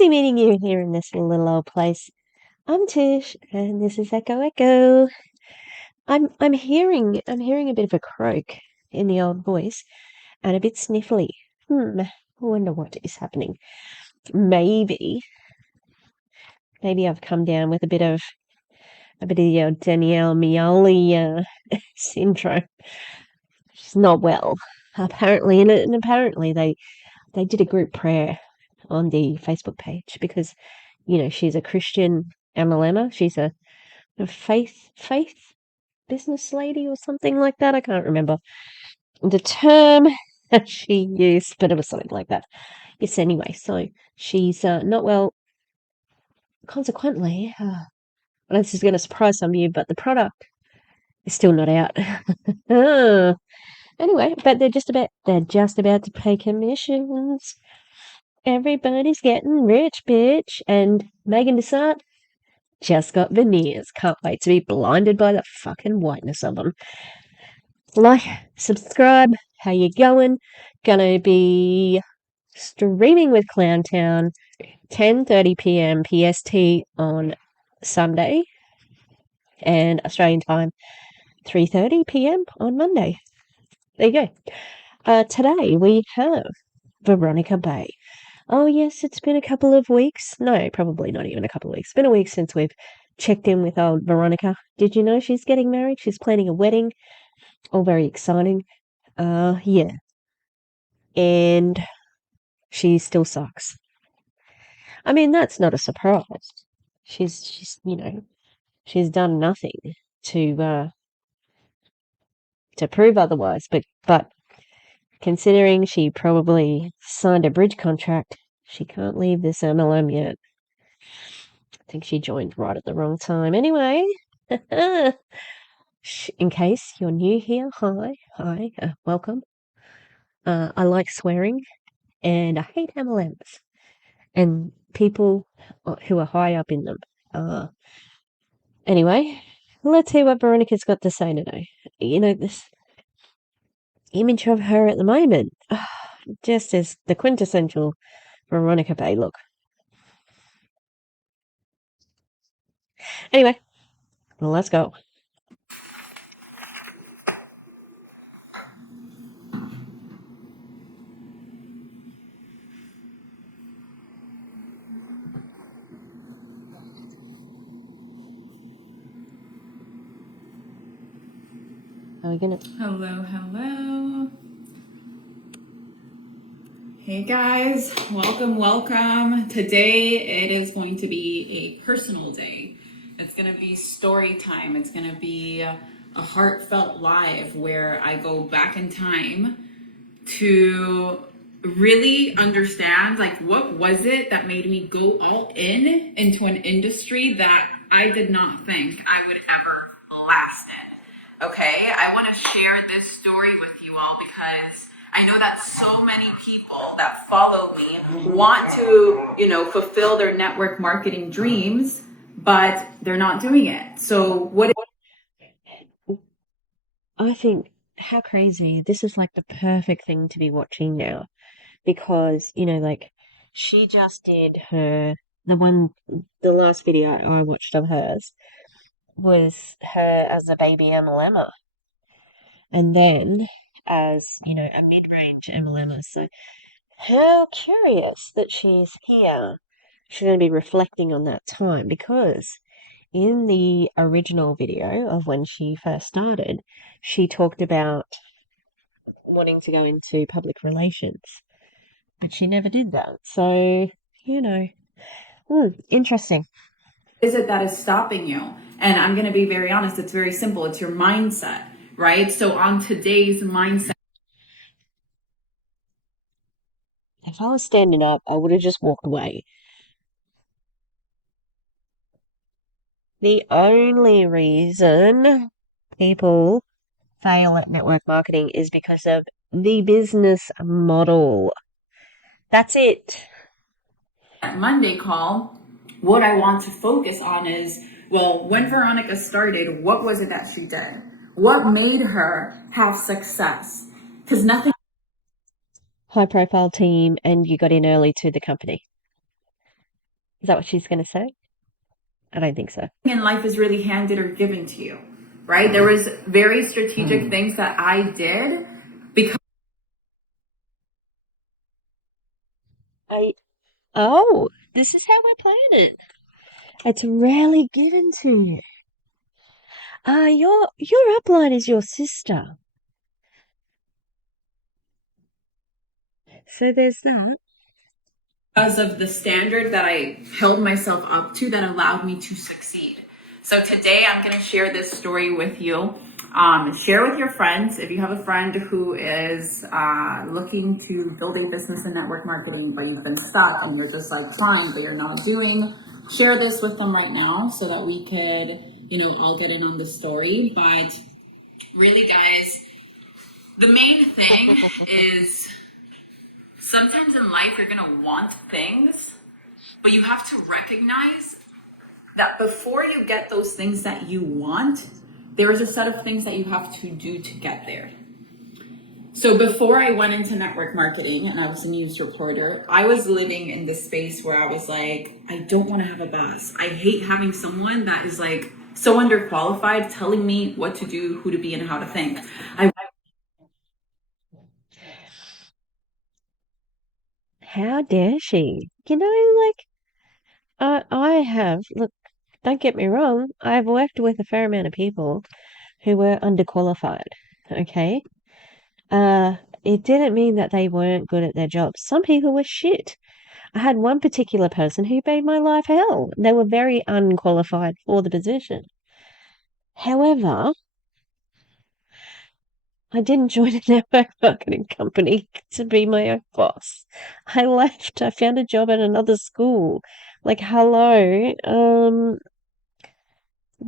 Fancy meeting you here in this little old place. I'm Tish, and this is Echo Echo. I'm hearing a bit of a croak in the old voice, and a bit sniffly. I wonder what is happening. Maybe I've come down with a bit of the old Danielle Miali syndrome. She's not well, apparently, and apparently they did a group prayer on the Facebook page because, she's a Christian MLMer. She's a faith business lady or something like that. I can't remember the term that she used, but it was something like that. Yes, anyway, so she's not well. Consequently, this is going to surprise some of you, but the product is still not out. Anyway, but they're just about to pay commissions. Everybody's getting rich, bitch. And Megan Desart just got veneers. Can't wait to be blinded by the fucking whiteness of them. Like, subscribe. How you going? Gonna be streaming with Clowntown 10:30 p.m. PST on Sunday, and Australian time 3:30 p.m. on Monday. There you go. Today we have Veronica Bay. Oh yes, it's been a couple of weeks. No, probably not even a couple of weeks. It's been a week since we've checked in with old Veronica. Did you know she's getting married? She's planning a wedding. All very exciting. Yeah. And she still sucks. I mean, that's not a surprise. She's she's done nothing to prove otherwise. But considering she probably signed a bridge contract, she can't leave this MLM yet. I think she joined right at the wrong time. Anyway, in case you're new here, hi, welcome. I like swearing, and I hate MLMs and people who are high up in them. Anyway, let's hear what Veronica's got to say today. This image of her at the moment, just as the quintessential Veronica Bay look. Anyway, let's go. Are we gonna? Hello. Hey guys, welcome. Today it is going to be a personal day. It's going to be story time. It's going to be a heartfelt live where I go back in time to really understand, like, what was it that made me go all in into an industry that I did not think I would ever last in. Okay, I want to share this story with you all because I know that so many people that follow me want to, fulfill their network marketing dreams, but they're not doing it. So I think, how crazy. This is like the perfect thing to be watching now because, she just did the last video I watched of hers was her as a baby MLMer and then as, a mid-range MLMer. So how curious that she's here. She's going to be reflecting on that time because in the original video of when she first started, she talked about wanting to go into public relations, but she never did that. So, interesting. is it that is stopping you? And I'm going to be very honest, it's very simple. It's your mindset, right? So on today's mindset, If I was standing up, I would have just walked away. The only reason people fail at network marketing is because of the business model. That's it. Monday call, what I want to focus on is, well, when Veronica started, what was it that she did? What made her have success? Because nothing. High profile team, and you got in early to the company. Is that what she's going to say? I don't think so. In life is really handed or given to you, right? There was very strategic things that I did because I Oh, this is how we're playing it. It's rarely given to you. Your upline is your sister. So there's that. because of the standard that I held myself up to that allowed me to succeed. So today I'm going to share this story with you. Share with your friends. If you have a friend who is looking to build a business in network marketing, but you've been stuck and you're just like trying, but you're not doing, share this with them right now so that we could, all get in on the story. But really, guys, the main thing is sometimes in life you're going to want things, but you have to recognize that before you get those things that you want, there is a set of things that you have to do to get there. So before I went into network marketing and I was a news reporter, I was living in this space where I was like, I don't want to have a boss. I hate having someone that is like so underqualified telling me what to do, who to be, and how to think. How dare she? I have, look, don't get me wrong, I've worked with a fair amount of people who were underqualified, okay? It didn't mean that they weren't good at their jobs. Some people were shit. I had one particular person who made my life hell. They were very unqualified for the position. However, I didn't join a network marketing company to be my own boss. I left. I found a job at another school. Like, hello,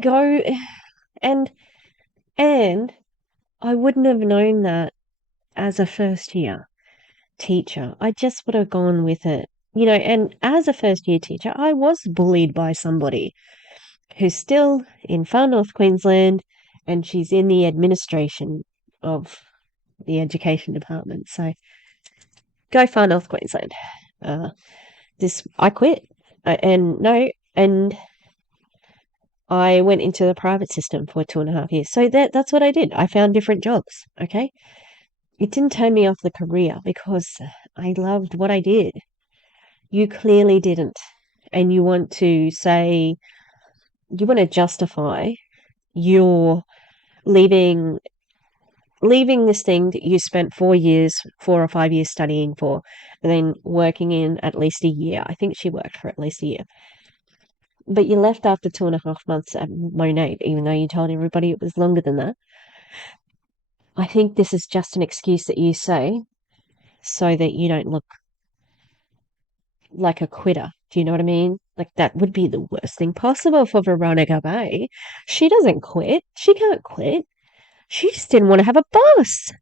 go and and I wouldn't have known that as a first year teacher. I just would have gone with it. And as a first year teacher, I was bullied by somebody who's still in far north Queensland and she's in the administration of the education department. So go far north Queensland. Uh, I quit. And I went into the private system for 2.5 years. So that's what I did. I found different jobs. Okay. It didn't turn me off the career because I loved what I did. You clearly didn't. And you want to justify your leaving this thing that you spent 4 or 5 years studying for, and then working in at least a year. I think she worked for at least a year. But you left after 2.5 months at Monet, even though you told everybody it was longer than that. I think this is just an excuse that you say so that you don't look like a quitter. Do you know what I mean? Like, that would be the worst thing possible for Veronica Bay. She doesn't quit. She can't quit. She just didn't want to have a boss.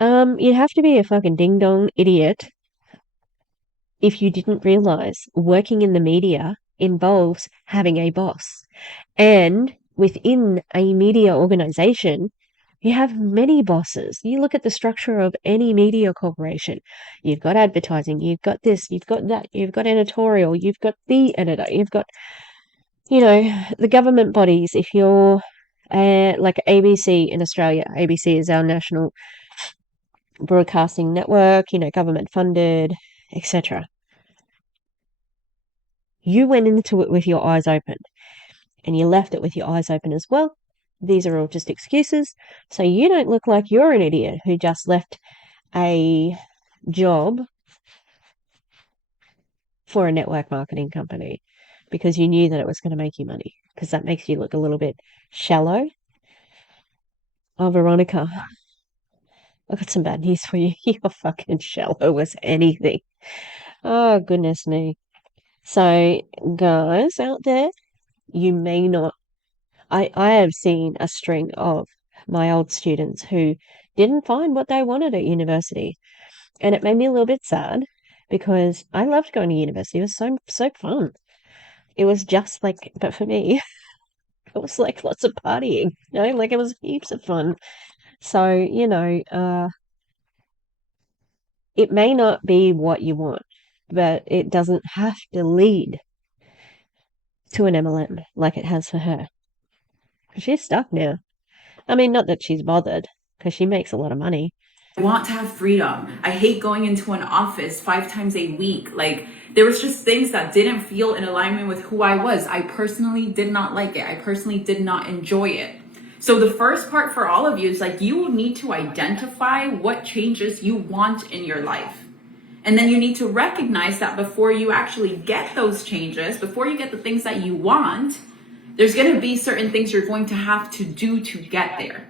You'd have to be a fucking ding-dong idiot if you didn't realize working in the media involves having a boss. And within a media organization, you have many bosses. You look at the structure of any media corporation. You've got advertising, you've got this, you've got that, you've got editorial, you've got the editor, you've got, the government bodies. If you're like ABC in Australia, ABC is our national broadcasting network, government funded, etc. You went into it with your eyes open and you left it with your eyes open as well. These are all just excuses. So you don't look like you're an idiot who just left a job for a network marketing company because you knew that it was going to make you money, because that makes you look a little bit shallow. Oh, Veronica, I've got some bad news for you. You're fucking shallow as anything. Oh, goodness me. So, guys out there, you may not. I have seen a string of my old students who didn't find what they wanted at university. And it made me a little bit sad because I loved going to university. It was so fun. It was just like, but for me, it was like lots of partying, like it was heaps of fun. So, it may not be what you want. but it doesn't have to lead to an MLM like it has for her. She's stuck now. I mean, not that she's bothered, because she makes a lot of money. I want to have freedom. I hate going into an office 5 times a week. Like, there was just things that didn't feel in alignment with who I was. I personally did not like it. I personally did not enjoy it. So the first part for all of you is like, you need to identify what changes you want in your life. And then you need to recognize that before you actually get those changes, before you get the things that you want, there's going to be certain things you're going to have to do to get there.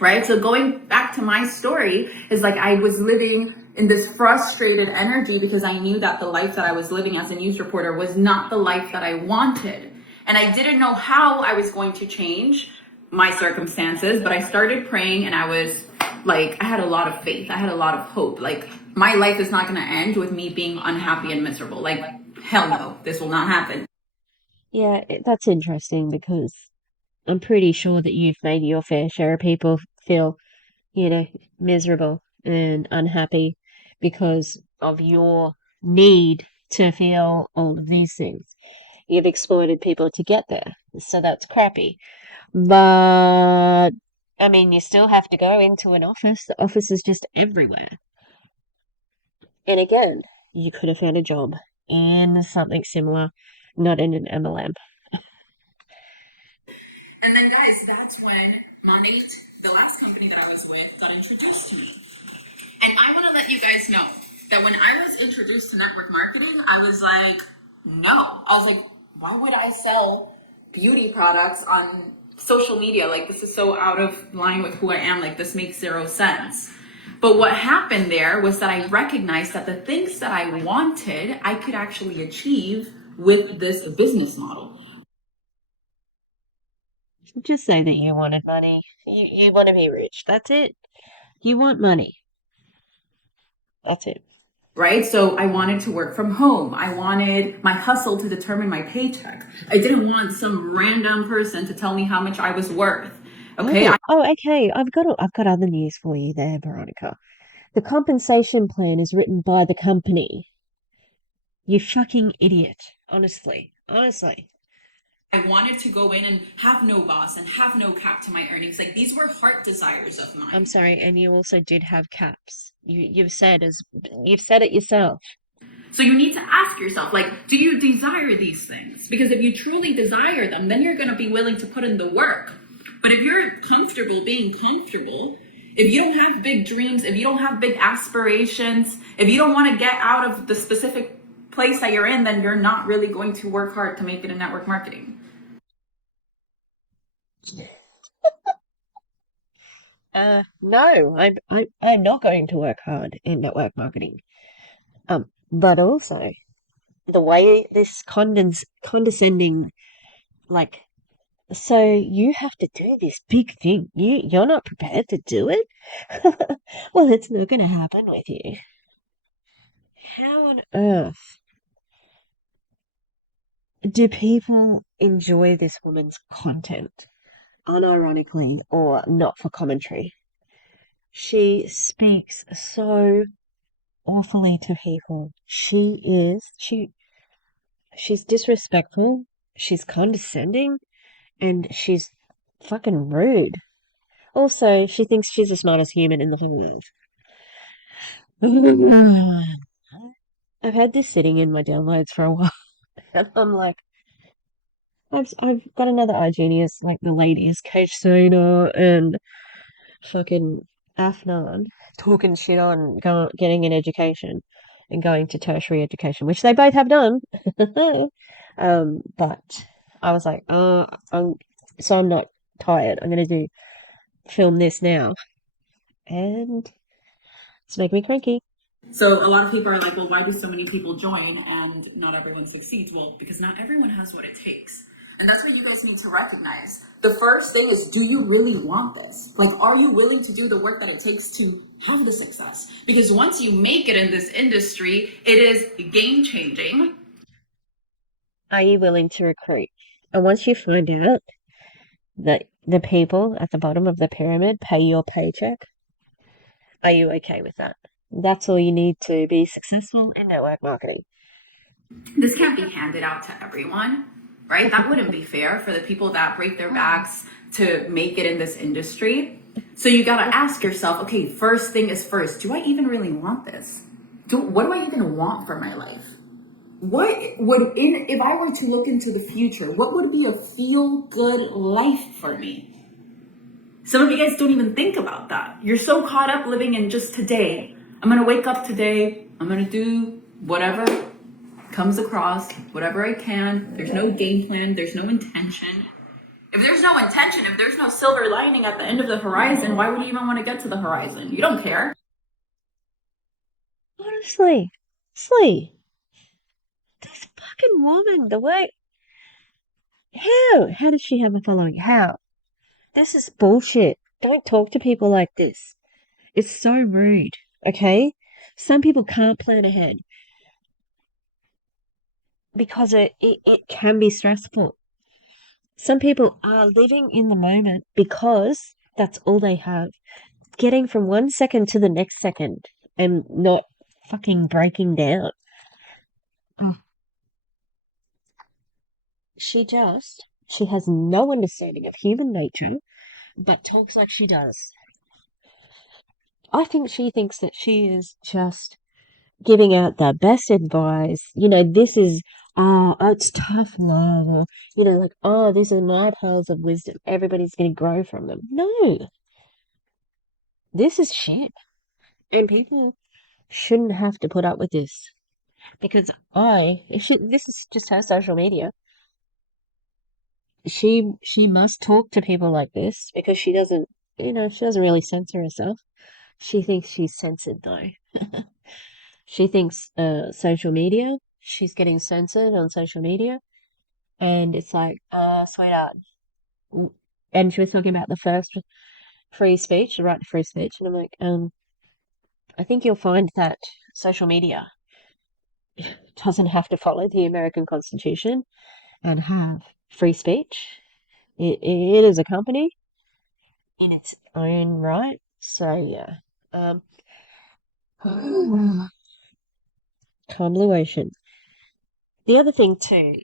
Right? So going back to my story is like, I was living in this frustrated energy because I knew that the life that I was living as a news reporter was not the life that I wanted. And I didn't know how I was going to change my circumstances, but I started praying, and I was like, I had a lot of faith. I had a lot of hope. Like, my life is not going to end with me being unhappy and miserable. Like, hell no, this will not happen. Yeah, that's interesting because I'm pretty sure that you've made your fair share of people feel, miserable and unhappy because of your need to feel all of these things. You've exploited people to get there, so that's crappy. But, I mean, you still have to go into an office. The office is just everywhere. And again, you could have found a job in something similar, not in an MLM. And then, guys, that's when Monate, the last company that I was with, got introduced to me. And I want to let you guys know that when I was introduced to network marketing, I was like, no. I was like, why would I sell beauty products on social media? Like, this is so out of line with who I am. Like, this makes zero sense. But what happened there was that I recognized that the things that I wanted, I could actually achieve with this business model. Just say that you wanted money. You want to be rich. That's it. You want money. That's it. Right? So I wanted to work from home. I wanted my hustle to determine my paycheck. I didn't want some random person to tell me how much I was worth. Okay. Okay. I've got other news for you there, Veronica. The compensation plan is written by the company. You fucking idiot. Honestly. Honestly. I wanted to go in and have no boss and have no cap to my earnings. Like, these were heart desires of I'm mine. sorry, and you also did have caps. You've said it yourself. So you need to ask yourself, like, do you desire these things? Because if you truly desire them, then you're going to be willing to put in the work. But if you're comfortable being comfortable, if you don't have big dreams, if you don't have big aspirations, if you don't want to get out of the specific place that you're in, then you're not really going to work hard to make it in network marketing. No, I'm not going to work hard in network marketing. But also the way this condescending, like, so you have to do this big thing. You're not prepared to do it? Well, it's not going to happen with you. How on earth do people enjoy this woman's content, unironically or not for commentary? She speaks so awfully to people. She's disrespectful, she's condescending, and she's fucking rude. Also, she thinks she's the smartest human in the whole world. I've had this sitting in my downloads for a while, and I'm like, I've got another igenius, like the ladies, Coach Sona and fucking Afnan, talking shit on getting an education and going to tertiary education, which they both have done. But I was like, I'm not tired. I'm gonna do film this now, and it's making me cranky. So a lot of people are like, well, why do so many people join and not everyone succeeds? Well, because not everyone has what it takes. And that's what you guys need to recognize. The first thing is, do you really want this? Like, are you willing to do the work that it takes to have the success? Because once you make it in this industry, it is game changing. Are you willing to recruit? And once you find out that the people at the bottom of the pyramid pay your paycheck, are you okay with that? That's all you need to be successful in network marketing. This can't be handed out to everyone, right? That wouldn't be fair for the people that break their backs to make it in this industry. So you got to ask yourself, okay, first thing is first, do I even really want this? What do I even want for my life? What would, if I were to look into the future, what would be a feel good life for me? Some of you guys don't even think about that. You're so caught up living in just today. I'm going to wake up today. I'm going to do whatever comes across, whatever I can. There's no game plan. There's no intention. If there's no intention, if there's no silver lining at the end of the horizon, why would you even want to get to the horizon? You don't care. Honestly, honestly, this fucking woman, the way, how does she have a following? How? This is bullshit. Don't talk to people like this. It's so rude, okay? Some people can't plan ahead because it can be stressful. Some people are living in the moment because that's all they have. Getting from one second to the next second and not fucking breaking down. Oh. She has no understanding of human nature, but talks like she does. I think she thinks that she is just giving out the best advice. This is, it's tough love. Or, like, these are my pearls of wisdom. Everybody's going to grow from them. No, this is shit. And people shouldn't have to put up with this. Because this is just her social media. She must talk to people like this because she doesn't really censor herself. She thinks she's censored though. She thinks social media, she's getting censored on social media, and it's like, sweetheart. And she was talking about the first free speech, the right to free speech, and I'm like, I think you'll find that social media doesn't have to follow the American Constitution and have free speech. It is a company in its own right. So yeah, calm blue ocean. The other thing too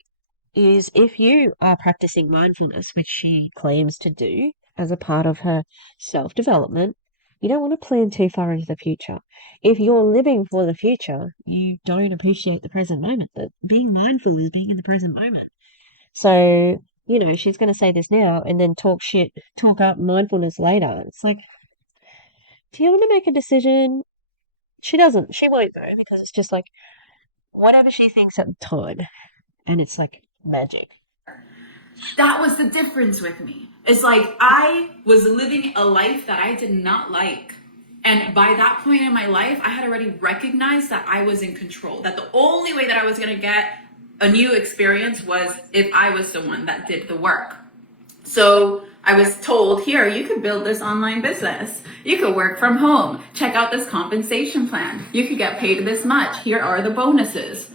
is if you are practicing mindfulness, which she claims to do as a part of her self development, you don't want to plan too far into the future. If you're living for the future, you don't appreciate the present moment. That being mindful is being in the present moment. So, she's going to say this now and then talk shit, talk up mindfulness later. It's like, do you want to make a decision? She doesn't. She won't though, because it's just like whatever she thinks at the time. And it's like magic. That was the difference with me. It's like I was living a life that I did not like. And by that point in my life, I had already recognized that I was in control, that the only way that I was going to get a new experience was if I was the one that did the work. So I was told, here, you could build this online business. You could work from home. Check out this compensation plan. You could get paid this much. Here are the bonuses.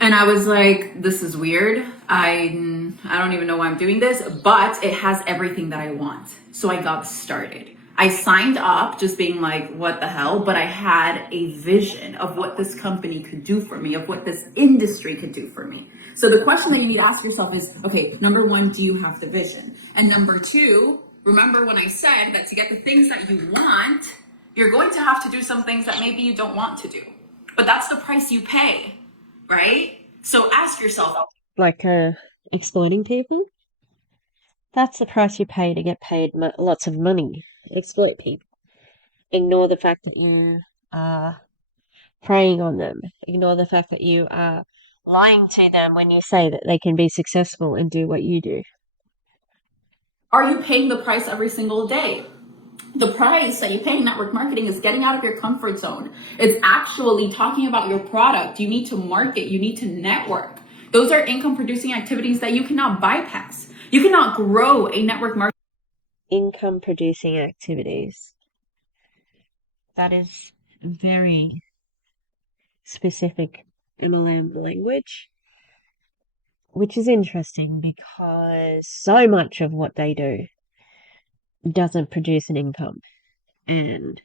And I was like, this is weird. I don't even know why I'm doing this, but it has everything that I want. So I got started. I signed up just being like, what the hell? But I had a vision of what this company could do for me, of what this industry could do for me. So the question that you need to ask yourself is, okay, number one, do you have the vision? And number two, remember when I said that to get the things that you want, you're going to have to do some things that maybe you don't want to do. But that's the price you pay. Right? So ask yourself. Like exploiting people? That's the price you pay to get paid lots of money. Exploit people. Ignore the fact that you are preying on them. Ignore the fact that you are lying to them when you say that they can be successful and do what you do. Are you paying the price every single day? The price that you pay in network marketing is getting out of your comfort zone. It's actually talking about your product. You need to market, you need to network. Those are income producing activities that you cannot bypass. You cannot grow a network marketing. Income producing activities. That is very specific MLM language, which is interesting because so much of what they do doesn't produce an income. And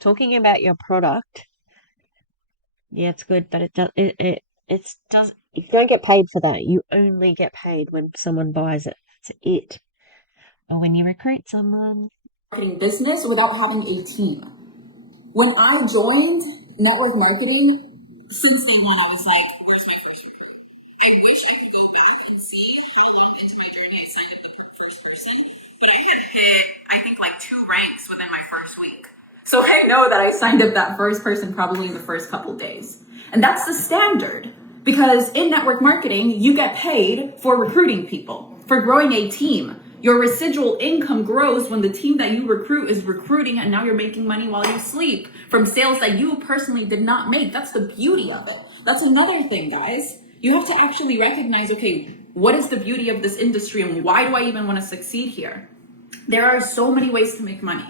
talking about your product, yeah, it's good, but you don't get paid for that. You only get paid when someone buys it. That's it. Or when you recruit someone. Marketing business without having a team. When I joined network marketing, since day one, I was like, where's my first recruit? I wish I could go back and see how long into my journey I signed up the first person, but I had hit, I think, like 2 ranks within my first week. So I know that I signed up that first person probably in the first couple days. And that's the standard, because in network marketing, you get paid for recruiting people, for growing a team. Your residual income grows when the team that you recruit is recruiting, and now you're making money while you sleep from sales that you personally did not make. That's the beauty of it. That's another thing, guys. You have to actually recognize, okay, what is the beauty of this industry and why do I even want to succeed here? There are so many ways to make money.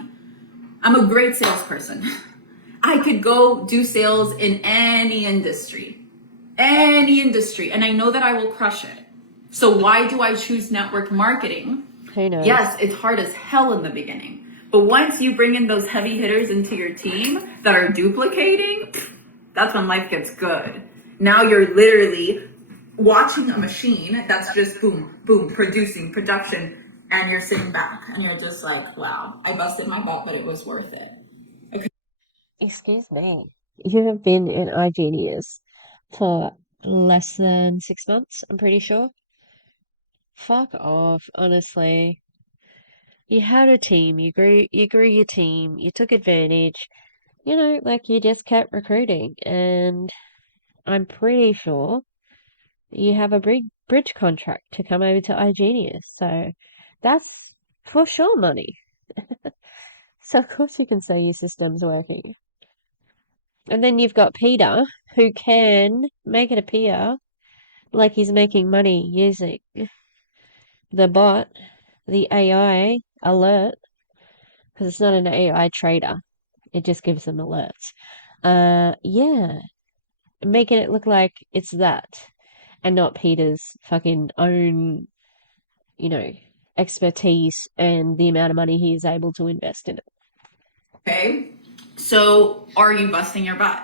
I'm a great salesperson. I could go do sales in any industry, and I know that I will crush it. So why do I choose network marketing? Who knows? Yes, it's hard as hell in the beginning. But once you bring in those heavy hitters into your team that are duplicating, that's when life gets good. Now you're literally watching a machine that's just boom, boom, producing production, and you're sitting back and you're just like, wow, I busted my butt, but it was worth it. Excuse me. You have been in igenius for less than 6 months, I'm pretty sure. Fuck off, honestly. You had a team, you grew your team, you took advantage, like you just kept recruiting, and I'm pretty sure you have a big bridge contract to come over to igenius, so that's for sure money. So of course you can say your system's working. And then you've got Peter, who can make it appear like he's making money using the bot, the AI alert, because it's not an AI trader. It just gives them alerts. Yeah, making it look like it's that and not Peter's fucking own, you know, expertise and the amount of money he is able to invest in it. Okay, so are you busting your butt?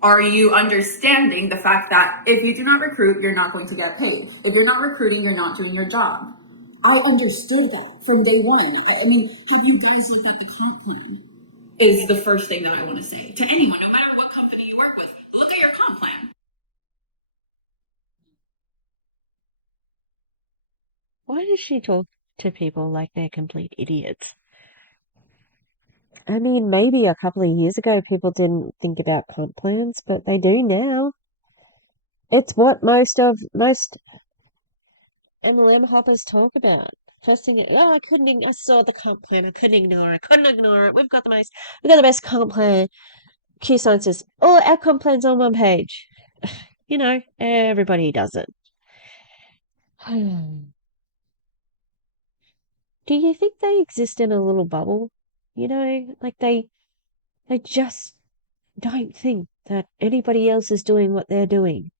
Are you understanding the fact that if you do not recruit, you're not going to get paid? If you're not recruiting, you're not doing your job. I understood that from day one. I mean, have you guys looked at the comp plan? Is the first thing that I want to say to anyone, no matter what company you work with. Look at your comp plan. Why does she talk to people like they're complete idiots? I mean, maybe a couple of years ago people didn't think about comp plans, but they do now. It's what most MLM hoppers talk about. First thing, oh, I saw the comp plan, I couldn't ignore it. We've got the best comp plan. Q Science says, oh, our comp plan's on one page. Everybody does it. Do you think they exist in a little bubble? Like they just don't think that anybody else is doing what they're doing.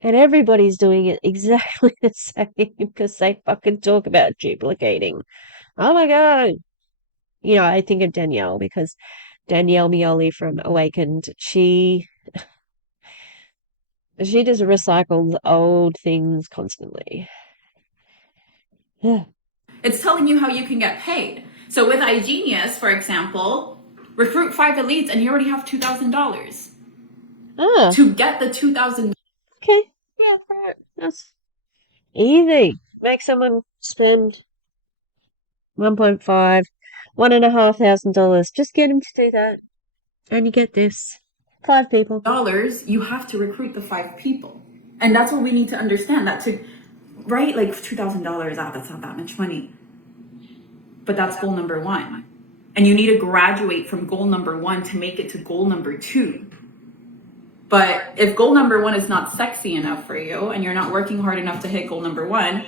And everybody's doing it exactly the same because they fucking talk about duplicating. Oh my God. I think of Danielle because Danielle Mioli from Awakened, she just recycles old things constantly. Yeah. It's telling you how you can get paid. So with igenius, for example, recruit 5 elites and you already have $2,000. Ah, To get the 2,000. okay. Yeah, that's easy. Make someone spend 1.5, $1,500. Just get him to do that. And you get this. 5 people. You have to recruit the 5 people. And that's what we need to understand, that to, right? Like $2,000, that's not that much money. But that's goal number 1. And you need to graduate from goal number 1 to make it to goal number 2. But if goal number 1 is not sexy enough for you and you're not working hard enough to hit goal number 1,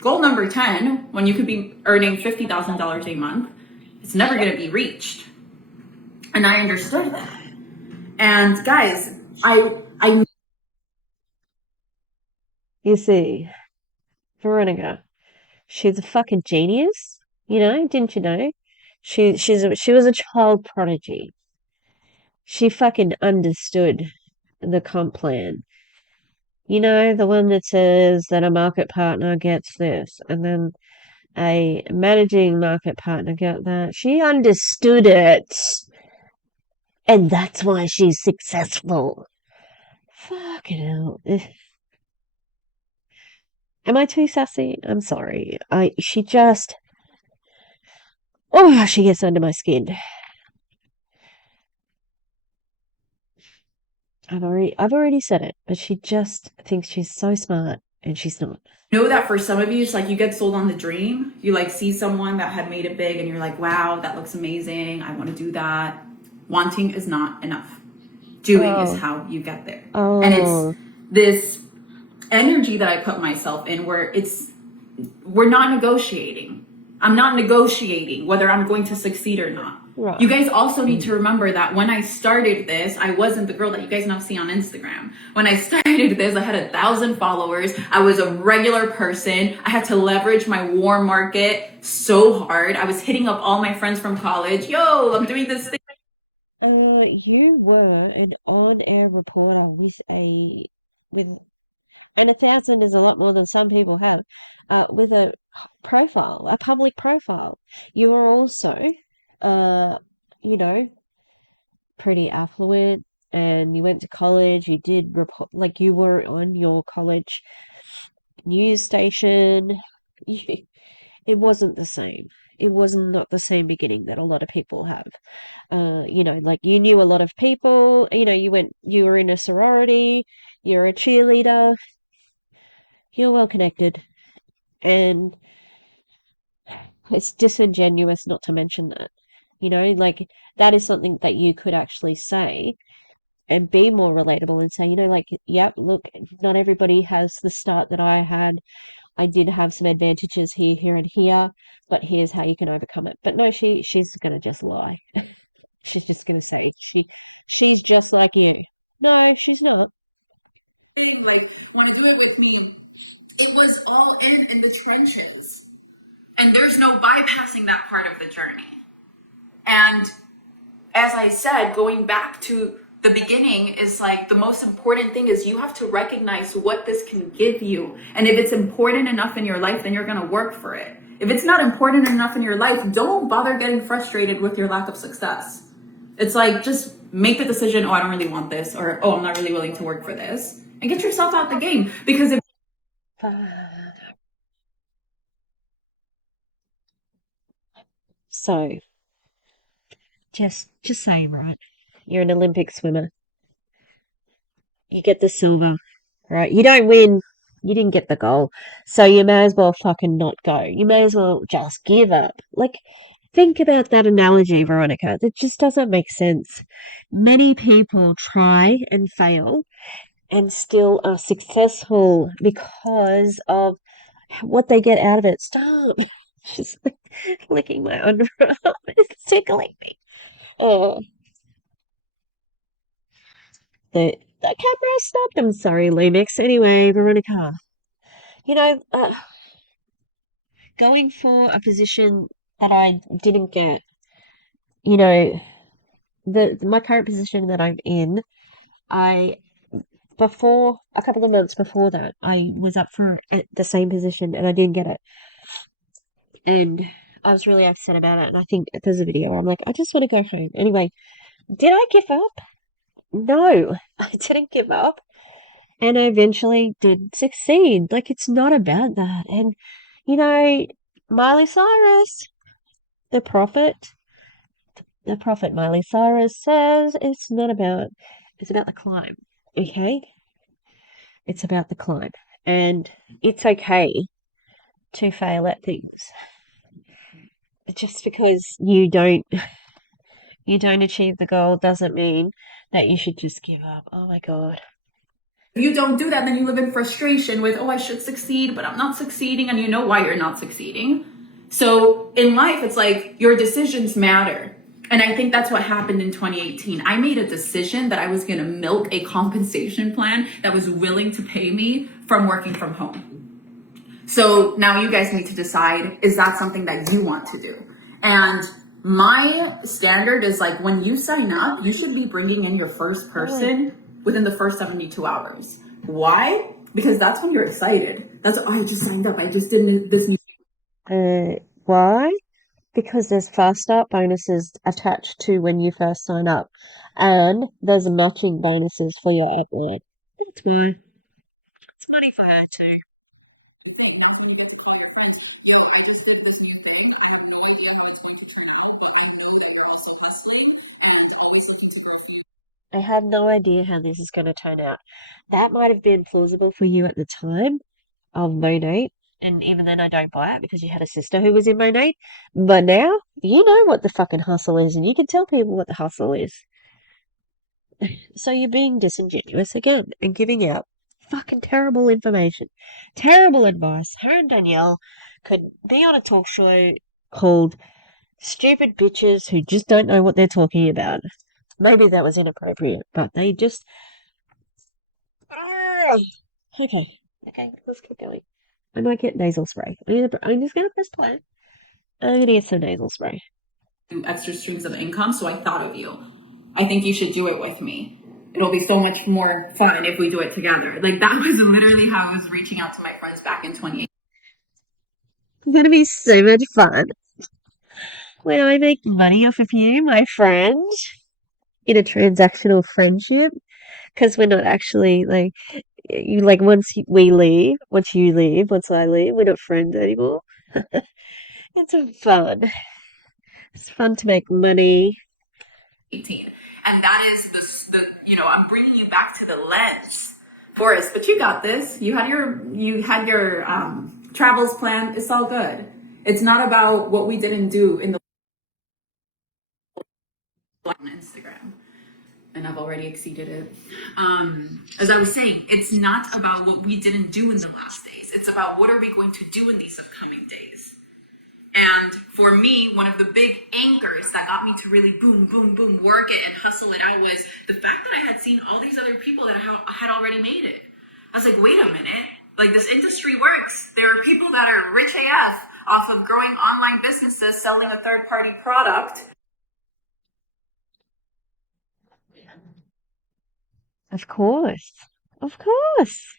goal number 10, when you could be earning $50,000 a month, it's never going to be reached. And I understood that. And guys, I You see, Veronica, she's a fucking genius. Didn't you know? She was a child prodigy. She fucking understood the comp plan. You know, the one that says that a market partner gets this, and then a managing market partner get that. She understood it. And that's why she's successful. Fucking hell. Am I too sassy? I'm sorry. She just, oh, she gets under my skin. I've already said it, but she just thinks she's so smart, and she's not. Know that for some of you, it's like you get sold on the dream. You like see someone that had made it big and you're like, wow, that looks amazing. I want to do that. Wanting is not enough. Doing is how you get there. And it's this energy that I put myself in where we're not negotiating. I'm not negotiating whether I'm going to succeed or not. Right. You guys also need to remember that when I started this, I wasn't the girl that you guys now see on Instagram. When I started this, I had 1,000 followers. I was a regular person. I had to leverage my warm market so hard. I was hitting up all my friends from college. Yo, I'm doing this thing. You were an on-air reporter and 1,000 is a lot more than some people have, with a profile, a public profile. You were also, you know, pretty affluent, and you went to college. You did like you were on your college news station. It wasn't the same. It was not the same beginning that a lot of people have. You know, like you knew a lot of people. You know, you were in a sorority. You're a cheerleader. You're well connected, and it's disingenuous not to mention that. You know, like that is something that you could actually say and be more relatable and say, you know, like, yep, look, not everybody has the start that I had. I did have some advantages here, here, and here, but here's how you can overcome it. But no, she's gonna just lie. She's just gonna say she's just like you. No, she's not. Like, want to do it with me? It was all in the trenches. And there's no bypassing that part of the journey. And as I said, going back to the beginning is like the most important thing is you have to recognize what this can give you. And if it's important enough in your life, then you're going to work for it. If it's not important enough in your life, don't bother getting frustrated with your lack of success. It's like, just make the decision, oh, I don't really want this, or, oh, I'm not really willing to work for this, and get yourself out the game. Because if So, just saying, right? You're an Olympic swimmer. You get the silver, right? You don't win. You didn't get the gold. So you may as well fucking not go. You may as well just give up. Like, think about that analogy, Veronica. That just doesn't make sense. Many people try and fail and still are successful because of what they get out of it. Stop. She's licking my underarm. It's tickling me. Oh, the camera stopped. I'm sorry, Lumix. Anyway, Veronica, you know, going for a position that I didn't get, you know, my current position that I'm in, I before a couple of months before that, I was up for the same position and I didn't get it, and I was really upset about it. And I think there's a video where I'm like, I just want to go home. Anyway, did I give up? No, I didn't give up. And I eventually did succeed. Like, it's not about that. And, you know, Miley Cyrus, the prophet, Miley Cyrus says it's about the climb. Okay? It's about the climb. And it's okay to fail at things. Just because you don't achieve the goal doesn't mean that you should just give up. Oh my God. If you don't do that, then you live in frustration with, oh, I should succeed, but I'm not succeeding, and you know why you're not succeeding. So in life, it's like your decisions matter. And I think that's what happened in 2018. I made a decision that I was going to milk a compensation plan that was willing to pay me from working from home. So now you guys need to decide, is that something that you want to do? And My standard is like when you sign up, you should be bringing in your first person within the first 72 hours. Why? Because that's when you're excited. That's, oh, I just signed up. I just did this new. Why? Because there's fast start bonuses attached to when you first sign up, and there's matching bonuses for your upload. That's why. It's money for her too. I have no idea how this is going to turn out. That might have been plausible for you at the time of Monate, and even then I don't buy it because you had a sister who was in Monate. But now, you know what the fucking hustle is, and you can tell people what the hustle is. So you're being disingenuous again and giving out fucking terrible information, terrible advice. Her and Danielle could be on a talk show called Stupid Bitches Who Just Don't Know What They're Talking About. Maybe that was inappropriate, but they just. Okay, okay, let's keep going. I might get nasal spray. I'm just gonna press play. I'm gonna get some nasal spray. Extra streams of income. So I thought of you. I think you should do it with me. It'll be so much more fun if we do it together. Like that was literally how I was reaching out to my friends back in 2018. It's gonna be so much fun when I make money off of you, my friend, in a transactional friendship. Because we're not actually like you. Like we leave, once you leave, once I leave, we're not friends anymore. It's fun. It's fun to make money. And that is I'm bringing you back to the lens, Forrest. But you got this. You had your travels planned. It's all good. It's not about what we didn't do in the on Instagram. And I've already exceeded it. As I was saying, it's not about what we didn't do in the last days. It's about what are we going to do in these upcoming days. And for me, one of the big anchors that got me to really boom, boom, boom, work it and hustle it out was the fact that I had seen all these other people that had already made it. I was like, wait a minute, like this industry works. There are people that are rich AF off of growing online businesses, selling a third-party product. Of course. Of course.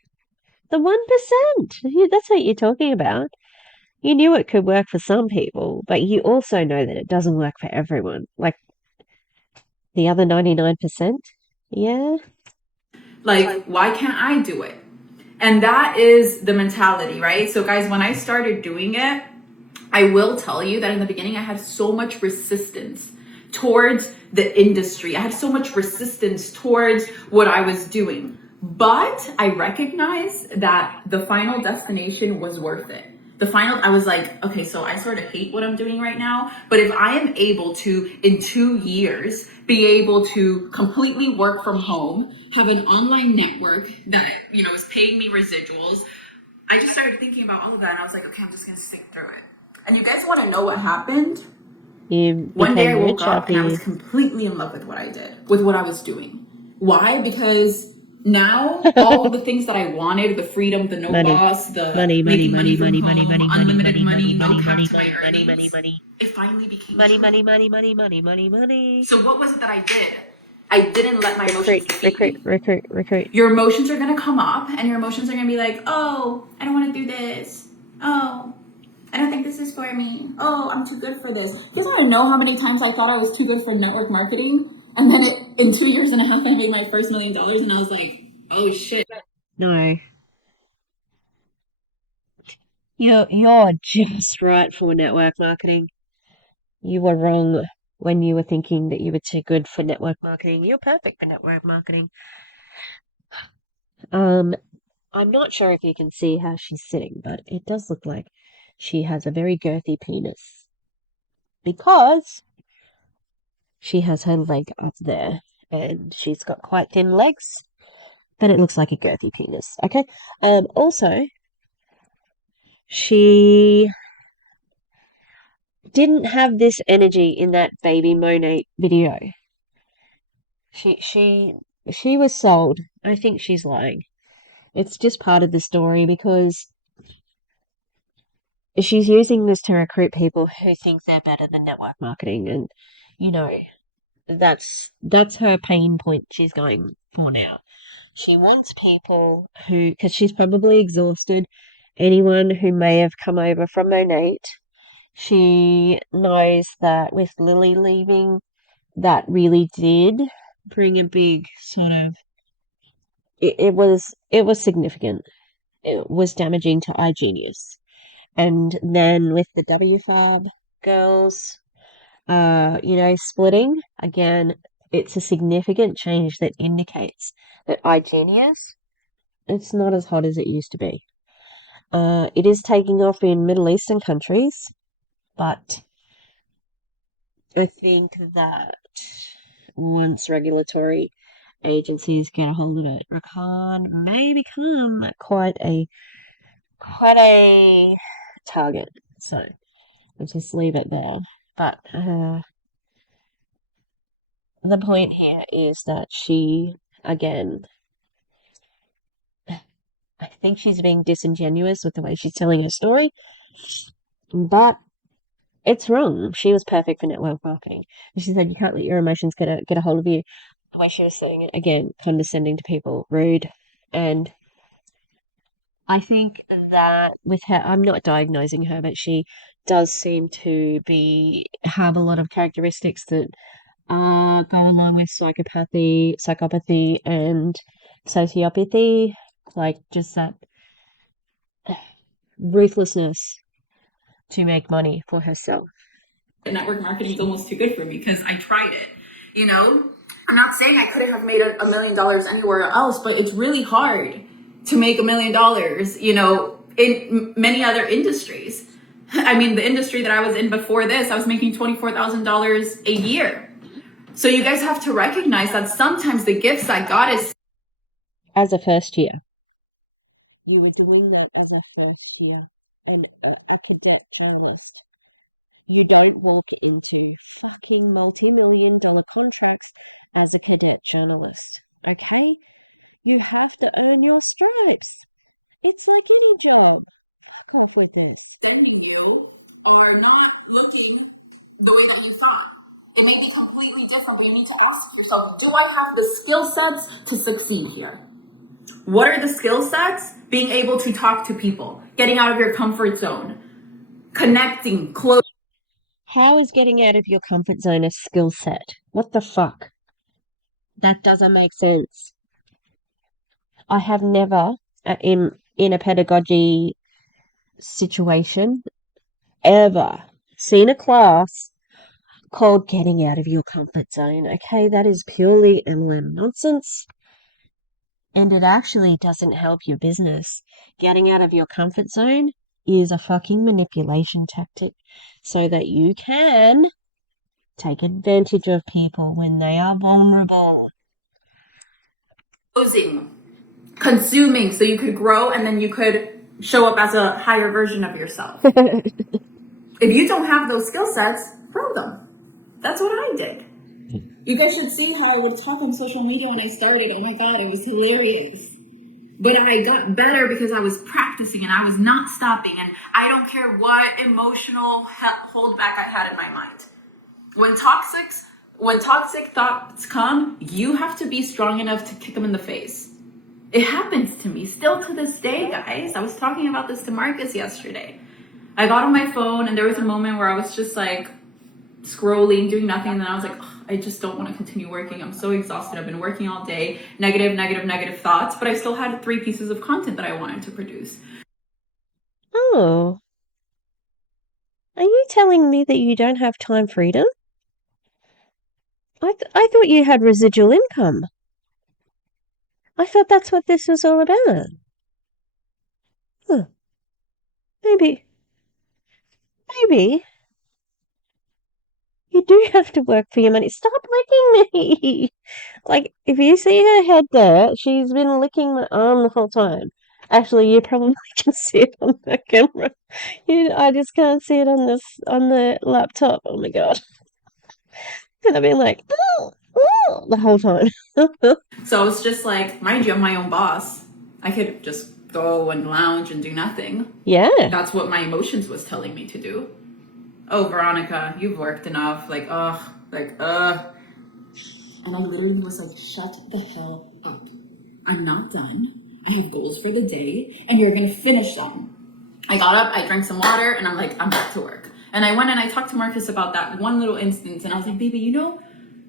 The 1%. That's what you're talking about. You knew it could work for some people, but you also know that it doesn't work for everyone. Like the other 99%. Yeah. Like, why can't I do it? And that is the mentality, right? So, guys, when I started doing it, I will tell you that in the beginning, I had so much resistance towards the industry. I had so much resistance towards what I was doing. But I recognized that the final destination was worth it. I was like, okay, so I sort of hate what I'm doing right now, but if I am able to, in 2 years, be able to completely work from home, have an online network that, is paying me residuals, I just started thinking about all of that and I was like, okay, I'm just going to stick through it. And you guys want to know what happened? You One day I became woke rich up after and I was you. completely in love with what I did, with what I was doing. Why? Because now all of the things that I wanted, the freedom, the no Money. boss, the Money, money, making money money, from money, money, home, money, money, unlimited money, money, money, no money, cap money, to my money, money, money, earnings, money. it finally became Money, true. money, money, money, money, money, money. So what was it that I did? I didn't let my emotions Recruit, defeat recruit, me. recruit, recruit. Your emotions are gonna come up and your emotions are gonna be like, oh, I don't wanna do this. Oh, I don't think this is for me. Oh, I'm too good for this. You guys wanna know how many times I thought I was too good for network marketing? And then in 2 years and a half, I made my first $1 million and I was like, oh shit. No. You're just right for network marketing. You were wrong when you were thinking that you were too good for network marketing. You're perfect for network marketing. Um, I'm not sure if you can see how she's sitting, but it does look like she has a very girthy penis because she has her leg up there and she's got quite thin legs, but it looks like a girthy penis. Okay. Also, she didn't have this energy in that baby Monate video. She was sold. I think she's lying. It's just part of the story because she's using this to recruit people who think they're better than network marketing, and you know that's her pain point she's going for now. She wants people who, because she's probably exhausted anyone who may have come over from Monate. She knows that with Lily leaving, that really did bring a big sort of it was significant. It was damaging to igenius. And then with the WFAB girls, splitting again, it's a significant change that indicates that igenius, it's not as hot as it used to be. It is taking off in Middle Eastern countries, but I think that once regulatory agencies get a hold of it, Rakan may become quite a target. So I'll just leave it there. But the point here is that she, again, I think she's being disingenuous with the way she's telling her story, but it's wrong. She was perfect for network marketing. She said you can't let your emotions get a hold of you. The way she was saying it, again, condescending to people, rude, and I think that with her, I'm not diagnosing her, but she does seem to have a lot of characteristics that go along with psychopathy, and sociopathy, like just that ruthlessness to make money for herself. Network marketing is almost too good for me because I tried it. You know, I'm not saying I couldn't have made $1 million anywhere else, but it's really hard to make $1 million, in many other industries. I mean, the industry that I was in before this, I was making $24,000 a year. So you guys have to recognize that sometimes the gifts that God is. As a first year. You were doing that as a first year and a cadet journalist. You don't walk into fucking multi-million-dollar contracts as a cadet journalist, okay? You have to earn your stripes. It's like any job. Fuck off with this. You are not looking the way that you thought. It may be completely different, but you need to ask yourself, do I have the skill sets to succeed here? What are the skill sets? Being able to talk to people, getting out of your comfort zone, connecting, close. How is getting out of your comfort zone a skill set? What the fuck? That doesn't make sense. I have never, in a pedagogy situation, ever seen a class called getting out of your comfort zone. Okay, that is purely MLM nonsense. And it actually doesn't help your business. Getting out of your comfort zone is a fucking manipulation tactic so that you can take advantage of people when they are vulnerable. Closing, consuming, so you could grow and then you could show up as a higher version of yourself. If you don't have those skill sets, grow them. That's what I did. You guys should see how I would talk on social media when I started. Oh my God, it was hilarious. But I got better because I was practicing and I was not stopping. And I don't care what emotional holdback I had in my mind. When toxic thoughts come, you have to be strong enough to kick them in the face. It happens to me still to this day, guys. I was talking about this to Marcus yesterday. I got on my phone and there was a moment where I was just like scrolling, doing nothing, and then I was like, I just don't want to continue working. I'm so exhausted. I've been working all day. Negative thoughts, but I still had 3 pieces of content that I wanted to produce. Oh. Are you telling me that you don't have time freedom? I thought you had residual income. I thought that's what this was all about. Huh. Maybe you do have to work for your money. Stop licking me! Like, if you see her head there, she's been licking my arm the whole time. Actually, you probably can see it on the camera. I just can't see it on the laptop. Oh my god. And I've been like, the whole time. So it's just like, mind you, I'm my own boss. I could just go and lounge and do nothing. Yeah. That's what my emotions was telling me to do. Oh, Veronica, you've worked enough. Like, ugh, like, ugh. And I literally was like, shut the hell up. I'm not done. I have goals for the day, and you're gonna finish them. I got up, I drank some water, and I'm like, I'm back to work. And I went and I talked to Marcus about that one little instance, and I was like, baby, you know,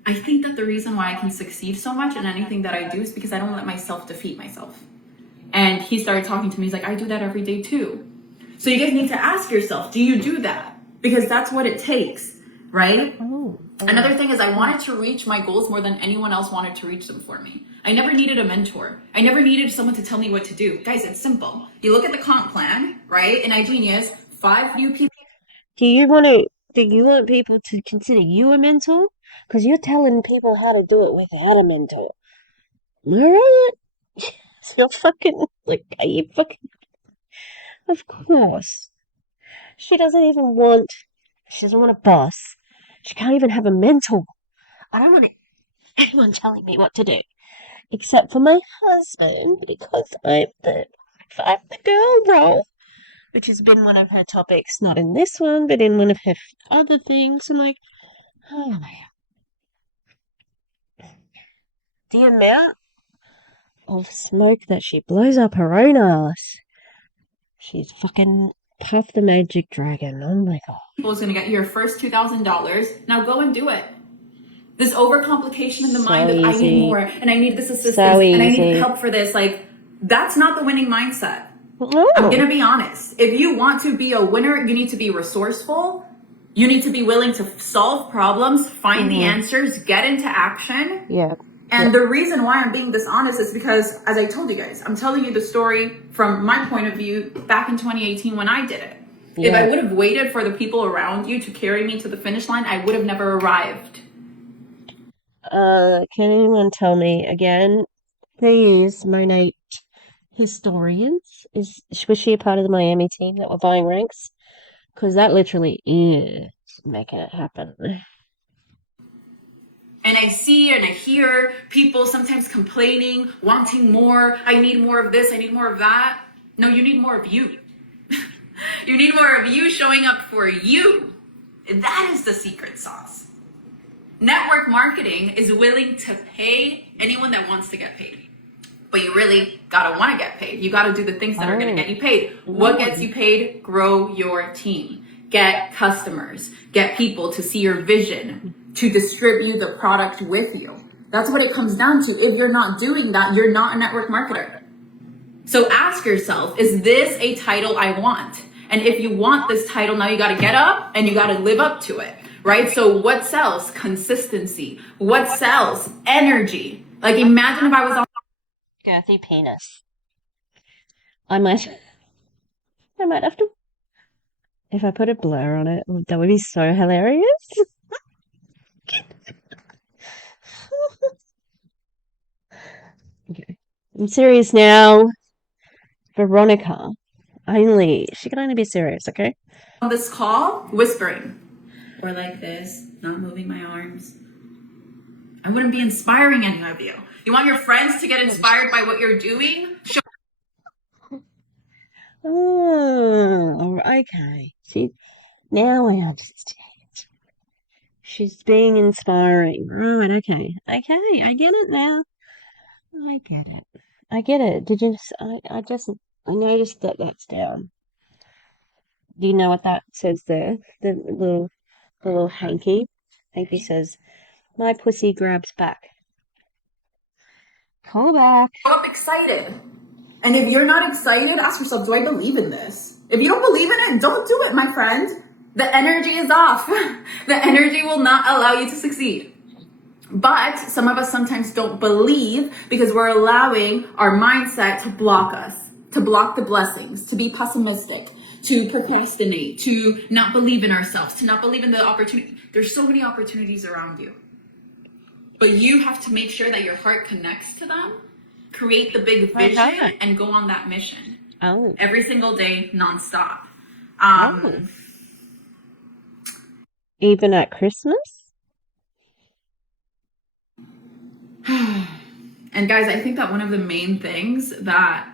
I think that the reason why I can succeed so much in anything that I do is because I don't let myself defeat myself. And he started talking to me. He's like, I do that every day too. So you guys need to ask yourself, do you do that? Because that's what it takes, right? Another thing is I wanted to reach my goals more than anyone else wanted to reach them for me. I never needed a mentor. I never needed someone to tell me what to do. Guys, it's simple. You look at the comp plan, right? In igenius, 5 new people. Do you want people to consider you a mentor? Because you're telling people how to do it without a mentor. Alright? So you're fucking, like, are you fucking... Of course. She doesn't want a boss. She can't even have a mentor. I don't want anyone telling me what to do. Except for my husband, because I'm the girl role. Which has been one of her topics, not in this one, but in one of her other things. I'm like, oh man. The amount of smoke that she blows up her own ass. She's fucking Puff the Magic Dragon. Oh my god. People is going to get your first $2,000. Now go and do it. This overcomplication in the mind of I need more and I need this assistance and I need help for this. Like, that's not the winning mindset. No. I'm going to be honest. If you want to be a winner, you need to be resourceful. You need to be willing to solve problems, find the answers, get into action. Yeah. And the reason why I'm being this honest is because, as I told you guys, I'm telling you the story from my point of view back in 2018 when I did it. Yeah. If I would have waited for the people around you to carry me to the finish line, I would have never arrived. Can anyone tell me again, please, Monate historians, was she a part of the Miami team that were buying ranks? Because that literally is making it happen. And I see and I hear people sometimes complaining, wanting more. I need more of this. I need more of that. No, you need more of you. You need more of you showing up for you. That is the secret sauce. Network marketing is willing to pay anyone that wants to get paid. But you really gotta want to get paid. You gotta do the things that are gonna get you paid. What gets you paid? Grow your team. Get customers. Get people to see your vision, to distribute the product with you. That's what it comes down to. If you're not doing that, you're not a network marketer. So ask yourself, is this a title I want? And if you want this title, now you gotta get up and you gotta live up to it, right? So what sells? Consistency. What sells? Energy. Like, imagine if I was on girthy penis. I might have to. If I put a blur on it, that would be so hilarious. Okay. I'm serious now. Veronica. She can only be serious, okay? On this call, whispering. Or like this, not moving my arms. I wouldn't be inspiring any of you. You want your friends to get inspired by what you're doing? Oh, okay. Now I understand. She's being inspiring. Right, okay. Okay, I get it now. I get it. Did you, I noticed that that's down. Do you know what that says there? The little hanky. Hanky says, my pussy grabs back. Call back. Show up excited. And if you're not excited, ask yourself, do I believe in this? If you don't believe in it, don't do it, my friend. The energy is off. The energy will not allow you to succeed. But some of us sometimes don't believe because we're allowing our mindset to block us, to block the blessings, to be pessimistic, to procrastinate, to not believe in ourselves, to not believe in the opportunity. There's so many opportunities around you. But you have to make sure that your heart connects to them, create the big vision, and go on that mission. Oh. Every single day, nonstop. Even at Christmas? And guys, I think that one of the main things that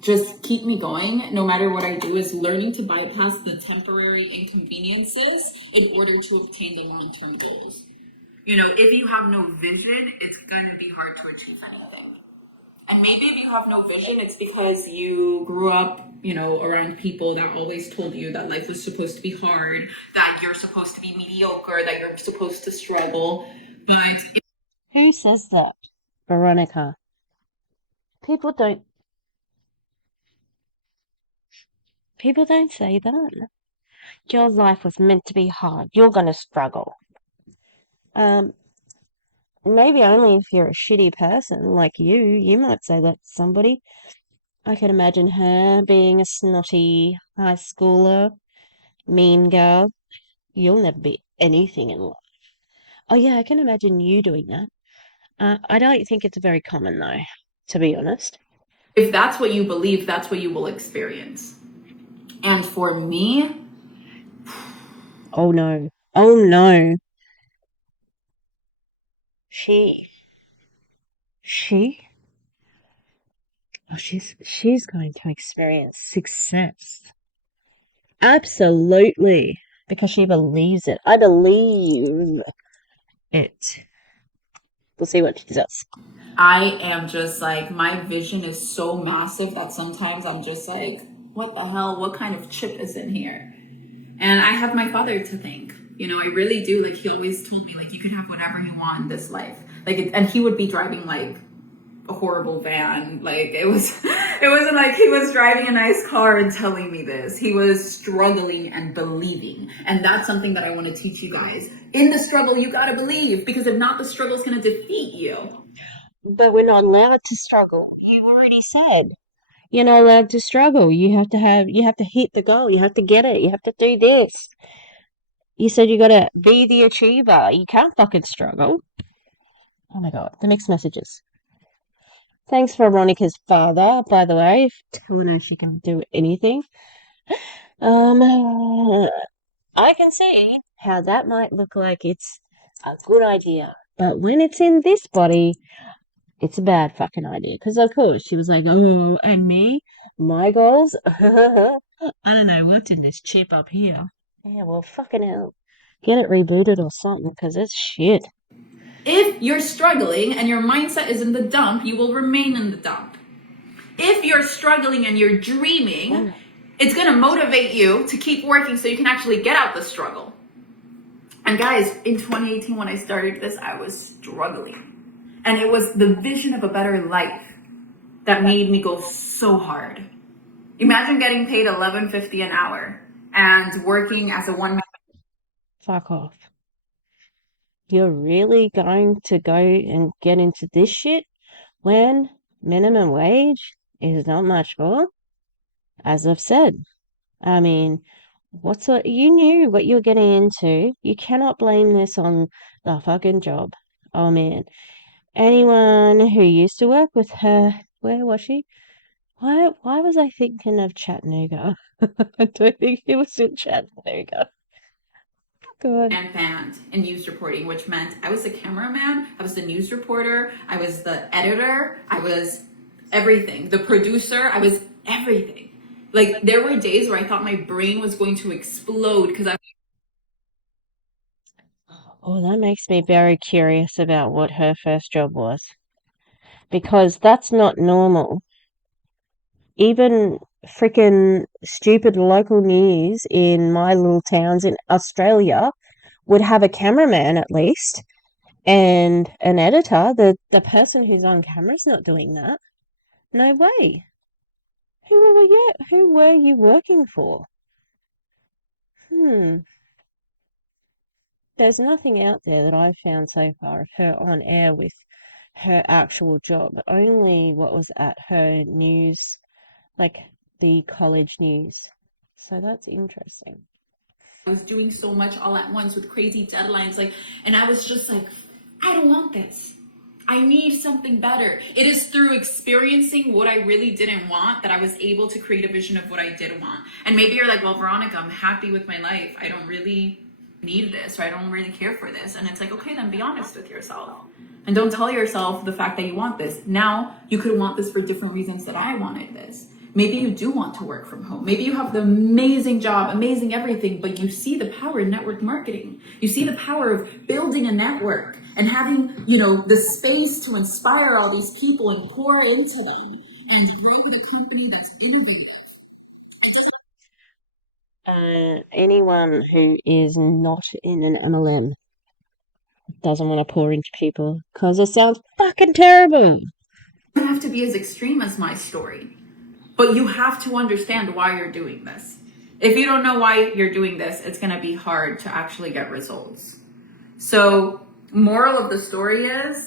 just keep me going no matter what I do is learning to bypass the temporary inconveniences in order to obtain the long-term goals. You know, if you have no vision, it's going to be hard to achieve anything. And maybe if you have no vision, it's because you grew up, you know, around people that always told you that life was supposed to be hard, that you're supposed to be mediocre, that you're supposed to struggle. But Who says that? Veronica. People don't people don't say that. Your life was meant to be hard. You're gonna struggle. Um, maybe only if you're a shitty person like you might say that to somebody. I can imagine her being a snotty high schooler, mean girl. You'll never be anything in life. Oh yeah, I can imagine you doing that. I don't think it's very common though, to be honest. if that's what you believe, that's what you will experience. And for me, Oh no. Oh no. She she oh she's going to experience success. Absolutely. Because she believes it. I believe it. We'll see what she does. I am just like, my vision is so massive that sometimes I'm just like, what the hell? What kind of chip is in here? And I have my father to thank. You know, I really do. Like, he always told me, like, you can have whatever you want in this life. Like, and he would be driving like a horrible van. Like, it wasn't like he was driving a nice car and telling me this. He was struggling and believing. And that's something that I want to teach you guys. In the struggle, you got to believe, because if not, the struggle is going to defeat you. But we're not allowed to struggle. You already said you're not allowed to struggle. You have to hit the goal. You have to get it. You have to do this. You said you gotta be the achiever. You can't fucking struggle. Oh my god, the mixed messages. Thanks for Veronica's father, by the way, for telling her she can do anything. Um, I can see how that might look like it's a good idea, but when it's in this body, it's a bad fucking idea. Because of course she was like, oh, and me, my goals. I don't know what's in this chip up here. Yeah, well, fucking hell, get it rebooted or something, because it's shit. If you're struggling and your mindset is in the dump, you will remain in the dump. If you're struggling and you're dreaming, it's going to motivate you to keep working so you can actually get out the struggle. And guys, in 2018, when I started this, I was struggling. And it was the vision of a better life that made me go so hard. Imagine getting paid $11.50 an hour and working as a one-man. Fuck off. You're really going to go and get into this shit when minimum wage is not much more? As I've said, I mean, you knew what you were getting into. You cannot blame this on the fucking job. Oh man. Anyone who used to work with her, where was she? Why was I thinking of Chattanooga? I don't think it was in Chattanooga. God. And band in news reporting, which meant I was the cameraman, I was the news reporter, I was the editor, I was everything, the producer, I was everything. Like, there were days where I thought my brain was going to explode because I. Oh, that makes me very curious about what her first job was. Because that's not normal. Even freaking stupid local news in my little towns in Australia would have a cameraman at least and an editor. The person who's on camera's not doing that. No way. Who were you working for? There's nothing out there that I've found so far of her on air with her actual job. Only what was at her news, like the college news. So that's interesting. I was doing so much all at once with crazy deadlines, like, and I was just like, I don't want this. I need something better. It is through experiencing what I really didn't want that I was able to create a vision of what I did want. And maybe you're like, well, Veronica, I'm happy with my life. I don't really need this, or I don't really care for this. And it's like, okay, then be honest with yourself. And don't tell yourself the fact that you want this. Now, you could want this for different reasons that I wanted this. Maybe you do want to work from home. Maybe you have the amazing job, amazing everything, but you see the power in network marketing. You see the power of building a network and having, the space to inspire all these people and pour into them and grow with a company that's innovative. Anyone who is not in an MLM doesn't want to pour into people because it sounds fucking terrible. You don't have to be as extreme as my story, but you have to understand why you're doing this. If you don't know why you're doing this, it's going to be hard to actually get results. So, moral of the story is,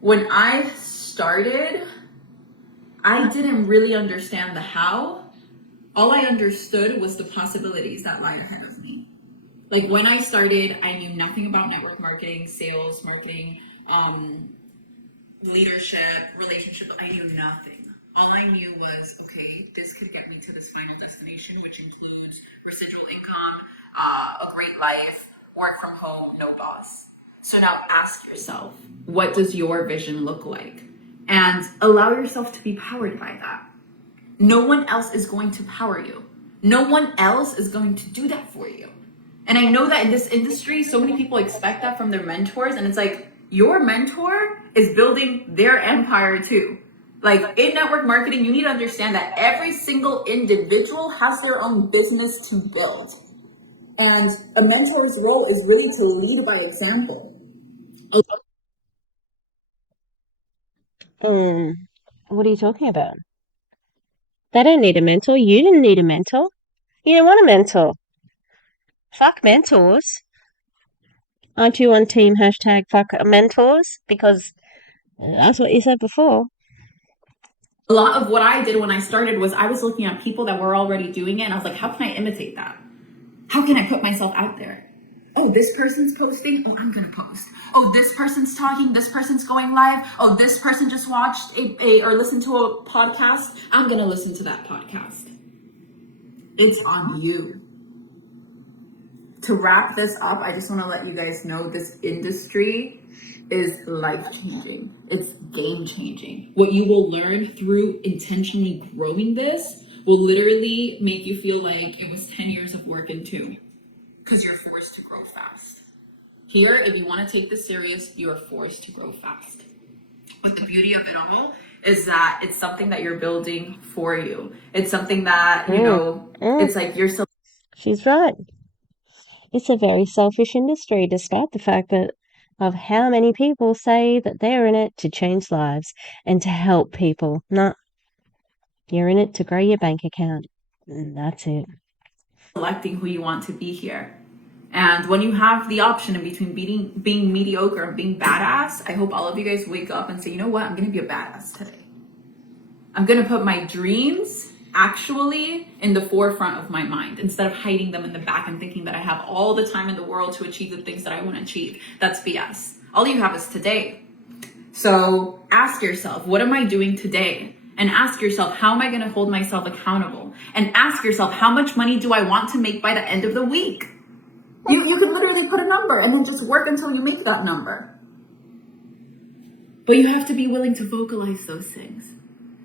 when I started, I didn't really understand the how. All I understood was the possibilities that lie ahead of me. Like when I started, I knew nothing about network marketing, sales, marketing, leadership, relationship. I knew nothing. All I knew was, okay, this could get me to this final destination, which includes residual income, a great life, work from home, no boss. So now ask yourself, what does your vision look like? And allow yourself to be powered by that. No one else is going to power you. No one else is going to do that for you. And I know that in this industry, so many people expect that from their mentors. And it's like, your mentor is building their empire too. Like in network marketing, you need to understand that every single individual has their own business to build. And a mentor's role is really to lead by example. What are you talking about? They don't need a mentor. You didn't need a mentor. You don't want a mentor. Fuck mentors. Aren't you on team hashtag fuck mentors? Because that's what you said before. A lot of what I did when I started was I was looking at people that were already doing it and I was like, how can I imitate that? How can I put myself out there? Oh, this person's posting. Oh, I'm going to post. Oh, this person's talking. This person's going live. Oh, this person just watched or listened to a podcast. I'm going to listen to that podcast. It's on you. To wrap this up, I just want to let you guys know this industry is life-changing. It's game-changing. What you will learn through intentionally growing this will literally make you feel like it was 10 years of work in 2, because you're forced to grow fast. Here, if you want to take this serious, you are forced to grow fast. But the beauty of it all is that it's something that you're building for you. It's something that, it's like you're so... She's right. It's a very selfish industry, despite the fact that of how many people say that they're in it to change lives and to help people. No, you're in it to grow your bank account. And that's it. Selecting who you want to be here. And when you have the option in between being mediocre and being badass, I hope all of you guys wake up and say, you know what? I'm going to be a badass today. I'm going to put my dreams actually in the forefront of my mind instead of hiding them in the back and thinking that I have all the time in the world to achieve the things that I want to achieve. That's BS. All you have is today. So ask yourself, what am I doing today? And ask yourself, how am I going to hold myself accountable? And ask yourself, how much money do I want to make by the end of the week? You can literally put a number and then just work until you make that number. But you have to be willing to vocalize those things.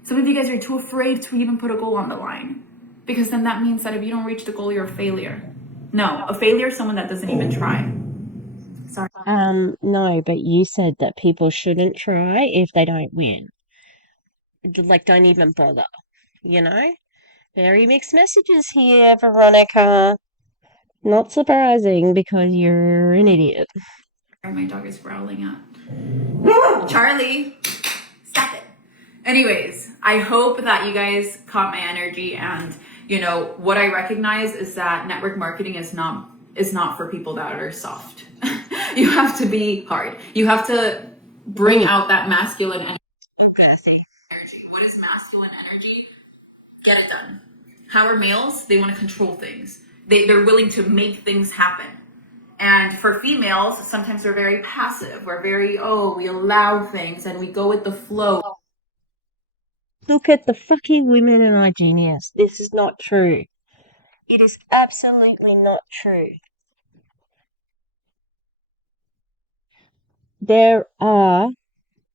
Some of you guys are too afraid to even put a goal on the line, because then that means that if you don't reach the goal, you're a failure. No, a failure is someone that doesn't even try. Sorry. No, but you said that people shouldn't try if they don't win. Like, don't even bother, you know? Very mixed messages here, Veronica. Not surprising because you're an idiot. My dog is growling at Charlie. Stop it. Anyways, I hope that you guys caught my energy, and what I recognize is that network marketing is not for people that are soft. You have to be hard. You have to bring out that masculine energy. What is masculine energy? Get it done. How are males? They want to control things. They're willing to make things happen. And for females, sometimes we're very passive. We're very, we allow things and we go with the flow. Look at the fucking women in igenius. This is not true. It is absolutely not true. There are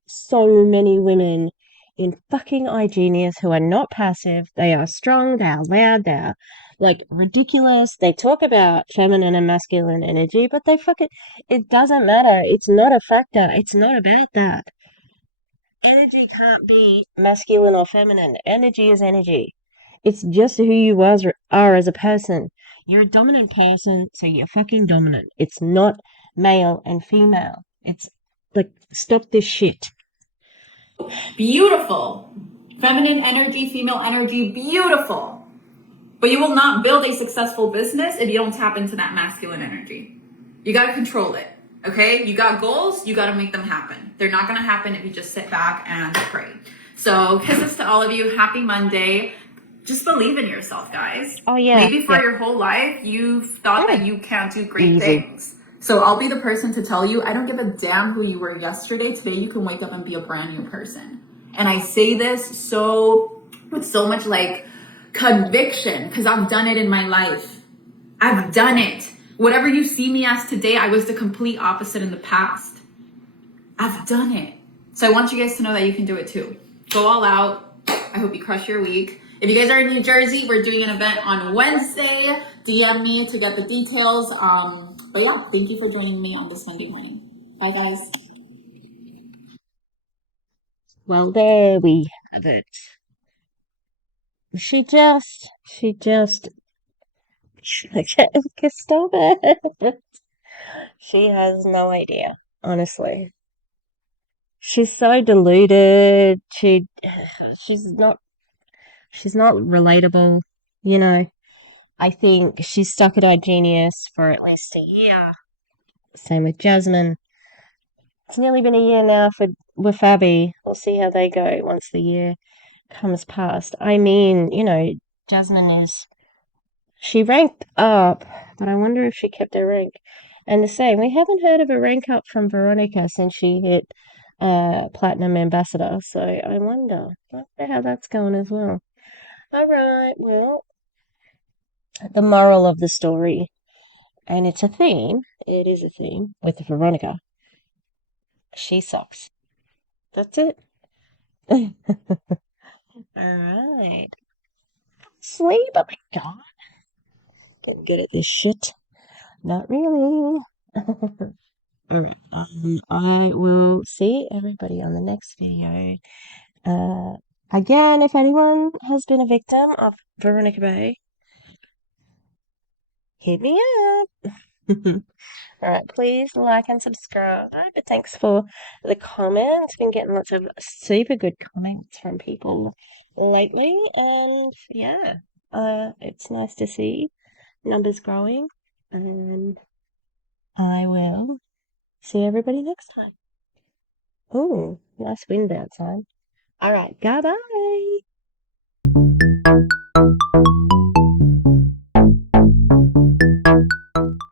so many women in fucking igenius who are not passive. They are strong, they are loud, they are like ridiculous. They talk about feminine and masculine energy, but it doesn't matter. It's not a factor. It's not about that. Energy can't be masculine or feminine. Energy is energy. It's just who you are as a person. You're a dominant person, so you're fucking dominant. It's not male and female. It's like, stop this shit. Beautiful. Feminine energy, female energy, beautiful. But you will not build a successful business if you don't tap into that masculine energy. You got to control it. Okay? You got goals, you got to make them happen. They're not going to happen if you just sit back and pray. So, kisses to all of you. Happy Monday. Just believe in yourself, guys. Oh, yeah. Maybe for yeah. your whole life, you've thought that you can't do great Easy. things. So I'll be the person to tell you, I don't give a damn who you were yesterday. Today you can wake up and be a brand new person. And I say this with so much like conviction because I've done it in my life. I've done it. Whatever you see me as today, I was the complete opposite in the past. I've done it. So I want you guys to know that you can do it too. Go all out. I hope you crush your week. If you guys are in New Jersey, we're doing an event on Wednesday. DM me to get the details. But yeah, thank you for joining me on this Monday morning. Bye, guys. Well, there we have it. She just, stop it. She has no idea, honestly. She's so deluded. She's not relatable, you know. I think she's stuck at igenius for at least a year. Same with Jasmine. It's nearly been a year now with Abby. We'll see how they go once the year comes past. I mean, you know, Jasmine she ranked up, but I wonder if she kept her rank. And the same, we haven't heard of a rank up from Veronica since she hit Platinum Ambassador, so I wonder how that's going as well. All right, well, the moral of the story, and it is a theme with Veronica. She sucks. That's it. All right. Sleep, oh my god. Getting good at this shit. Not really. Alright, I will see everybody on the next video. Again, if anyone has been a victim of Veronica Bay, hit me up. Alright, please like and subscribe. But thanks for the comments. Been getting lots of super good comments from people lately, and yeah, it's nice to see numbers growing, and I will see everybody next time. Oh, nice wind outside. All right, bye bye.